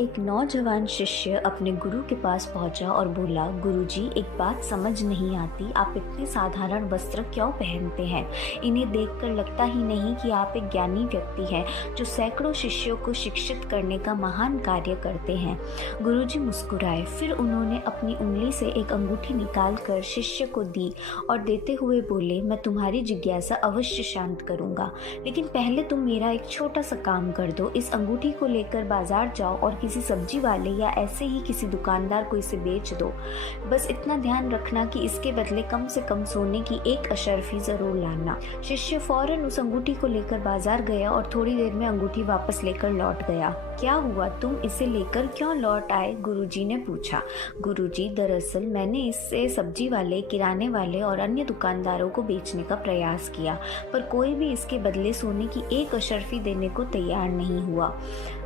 एक नौजवान शिष्य अपने गुरु के पास पहुंचा और बोला, गुरुजी, एक बात समझ नहीं आती, आप इतने साधारण वस्त्र क्यों पहनते हैं? इन्हें देखकर लगता ही नहीं कि आप एक ज्ञानी व्यक्ति हैं जो सैकड़ों शिष्यों को शिक्षित करने का महान कार्य करते हैं। गुरुजी मुस्कुराए, फिर उन्होंने अपनी उंगली से एक अंगूठी निकालकर शिष्य को दी और देते हुए बोले, मैं तुम्हारी जिज्ञासा अवश्य शांत करूंगा, लेकिन पहले तुम मेरा एक छोटा सा काम कर दो। इस अंगूठी को लेकर बाजार जाओ और किसी सब्जी वाले या ऐसे ही किसी दुकानदार को इसे बेच दो। बस इतना ध्यान रखना कि इसके बदले कम से कम सोने की एक अशर्फी जरूर लाना। शिष्य फौरन उस अंगूठी को लेकर बाजार गया और थोड़ी देर में अंगूठी वापस लेकर लौट गया। क्या हुआ, तुम इसे लेकर क्यों लौट आए? गुरुजी ने पूछा। गुरुजी, दरअसल मैंने इससे सब्जी वाले, किराने वाले और अन्य दुकानदारों को बेचने का प्रयास किया, पर कोई भी इसके बदले सोने की एक अशर्फी देने को तैयार नहीं हुआ।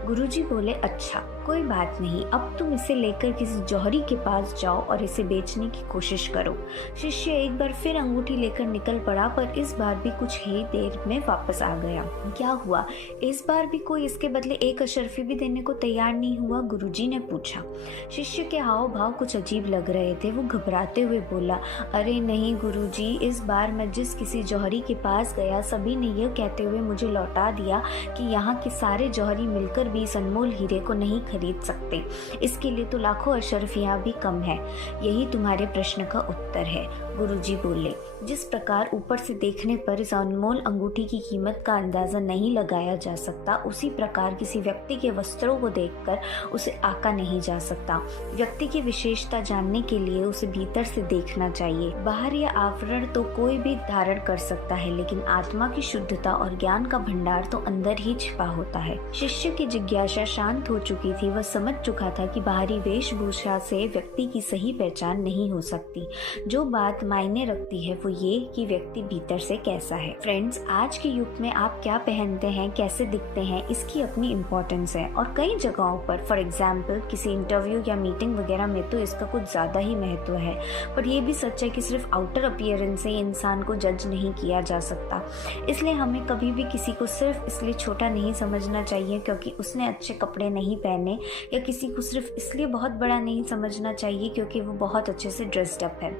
गुरुजी बोले, अच्छा कोई बात नहीं, अब तुम इसे लेकर किसी जौहरी के पास जाओ और इसे बेचने की कोशिश करो। शिष्य एक बार फिर अंगूठी लेकर निकल पड़ा, पर इस बार भी कुछ ही देर में वापस आ गया। क्या हुआ, इस बार भी कोई इसके बदले एक अशर्फी भी देने को तैयार नहीं हुआ? गुरुजी ने पूछा। शिष्य के हाव भाव कुछ अजीब लग रहे थे। वो घबराते हुए बोला, अरे नहीं गुरुजी, इस बार मैं जिस किसी जौहरी के पास गया, सभी ने यह कहते हुए मुझे लौटा दिया कि यहाँ के सारे जौहरी मिलकर भी इस अनमोल हीरे को नहीं खरीद सकते। इसके लिए तो लाखों अशर्फियां भी कम है। यही तुम्हारे प्रश्न का उत्तर है। गुरुजी बोले, जिस प्रकार ऊपर से देखने पर इस अनमोल अंगूठी की कीमत का अंदाजा नहीं लगाया जा सकता, उसी प्रकार किसी व्यक्ति के वस्त्रों को देखकर उसे आका नहीं जा सकता। व्यक्ति की विशेषता जानने के लिए उसे भीतर से देखना चाहिए। बाहर या आवरण तो कोई भी धारण कर सकता है, लेकिन आत्मा की शुद्धता और ज्ञान का भंडार तो अंदर ही छिपा होता है। शिष्य की जिज्ञासा शांत हो चुकी थी। वह समझ चुका था कि बाहरी वेशभूषा से व्यक्ति की सही पहचान नहीं हो सकती। जो बात मायने रखती है वो ये कि व्यक्ति भीतर से कैसा है। फ्रेंड्स, आज के युग में आप क्या पहनते हैं, कैसे दिखते हैं, इसकी अपनी इम्पोर्टेंस है और कई जगहों पर, फॉर एग्जाम्पल किसी इंटरव्यू या मीटिंग वगैरह में तो इसका कुछ ज्यादा ही महत्व है। पर यह भी सच है कि सिर्फ आउटर अपीयरेंस से इंसान को जज नहीं किया जा सकता। इसलिए हमें कभी भी किसी को सिर्फ इसलिए छोटा नहीं समझना चाहिए क्योंकि उसने अच्छे कपड़े नहीं पहने, या किसी को सिर्फ इसलिए बहुत बड़ा नहीं समझना चाहिए क्योंकि वो बहुत अच्छे से ड्रेस्ड अप है।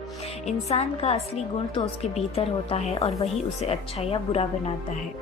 इंसान का असली गुण तो उसके भीतर होता है और वही उसे अच्छा या बुरा बनाता है।